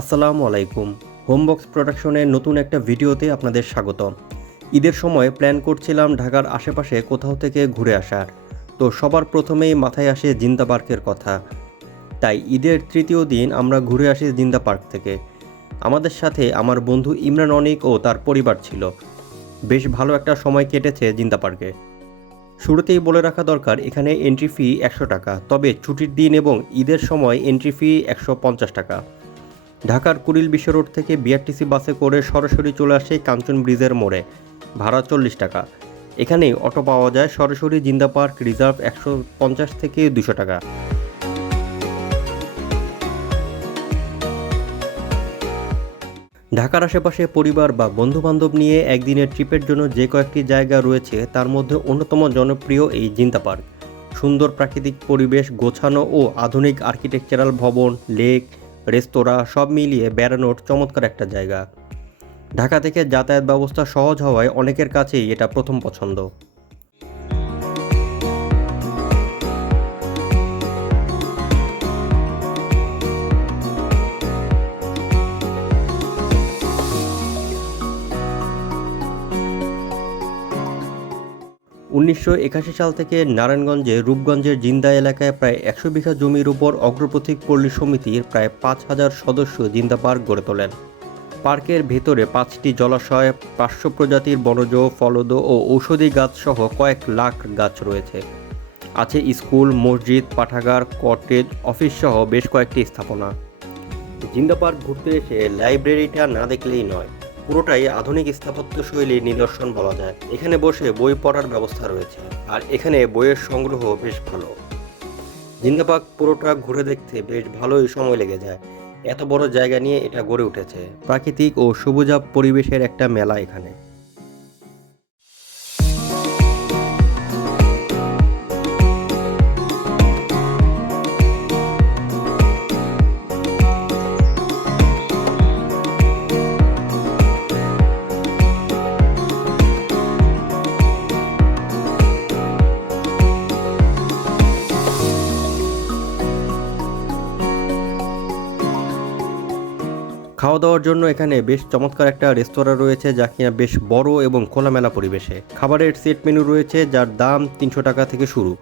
আসসালামু আলাইকুম। হোমবক্স প্রোডাকশনের নতুন একটা ভিডিওতে আপনাদের স্বাগত ঈদের সময় প্ল্যান করছিলাম ঢাকার আশেপাশে কোথাও থেকে ঘুরে আসার। তো সবার প্রথমেই মাথায় আসে জিন্দা পার্কের কথা। তাই ঈদের তৃতীয় দিন আমরা ঘুরে আসি জিন্দা পার্ক থেকে। আমাদের সাথে আমার বন্ধু ইমরান অনিক ও তার পরিবার ছিল। বেশ ভালো একটা সময় কেটেছে জিন্দা পার্কে। শুরুতেই বলে রাখা দরকার, এখানে এন্ট্রি ফি একশো টাকা, তবে ছুটির দিন এবং ঈদের সময় এন্ট্রি ফি একশো পঞ্চাশ টাকা। ঢাকার কুড়িল বিশ্ব রোড থেকে বিআরটিসি বাসে করে সরাসরি চলে আসে কাঞ্চন ব্রিজের মোড়ে। ভাড়া চল্লিশ টাকা। এখানেই অটো পাওয়া যায় সরাসরি জিন্দা পার্ক রিজার্ভ একশো পঞ্চাশ থেকে দুশো টাকা। ঢাকার আশেপাশে পরিবার বা বন্ধুবান্ধব নিয়ে একদিনের ট্রিপের জন্য যে কয়েকটি জায়গা রয়েছে, তার মধ্যে অন্যতম জনপ্রিয় এই জিন্দা পার্ক। সুন্দর প্রাকৃতিক পরিবেশ, গোছানো ও আধুনিক আর্কিটেকচারাল ভবন, লেক রেস্তোরাঁ সব মিলিয়ে বেড়ানোর চমৎকার একটা জায়গা। ঢাকা থেকে যাতায়াত ব্যবস্থা সহজ হওয়ায় অনেকের কাছেই এটা প্রথম পছন্দ। উনিশশো একাশি সাল থেকে নারায়ণগঞ্জে রূপগঞ্জের জিন্দা এলাকায় প্রায় একশো বিঘা জমির উপর অগ্রপথিক পল্লী সমিতির প্রায় পাঁচ হাজার সদস্য জিন্দা পার্ক গড়ে তোলেন। পার্কের ভেতরে পাঁচটি জলাশয় পাঁচশো প্রজাতির বনজ, ফলদ ও ঔষধি গাছ সহ কয়েক লাখ গাছ রয়েছে। আছে স্কুল, মসজিদ, পাঠাগার, কটেজ, অফিস সহ বেশ কয়েকটি স্থাপনা। জিন্দা পার্ক ঘুরতে এসে লাইব্রেরিটা না দেখলেই নয়। পুরোটাই আধুনিক স্থাপত্য শৈলীর নিদর্শন বলা যায়। এখানে বসে বই পড়ার ব্যবস্থা রয়েছে। আর এখানে বইয়ের সংগ্রহ বেশ ভালো। জিন্দাবাগ পুরোটা ঘুরে দেখতে বেশ ভালোই সময় লেগে যায়। এত বড় জায়গা নিয়ে এটা গড়ে উঠেছে। প্রাকৃতিক ও সবুজাব পরিবেশের একটা মেলা এখানে। খাওয়া দাওয়ার জন্য এখানে বেশ চমৎকার একটা রেস্তোরাঁ রয়েছে যা কিনা বেশ বড় এবং খোলামেলা পরিবেশে। খাবারের সেট মেনু রয়েছে যার দাম তিনশো টাকা থেকে শুরু।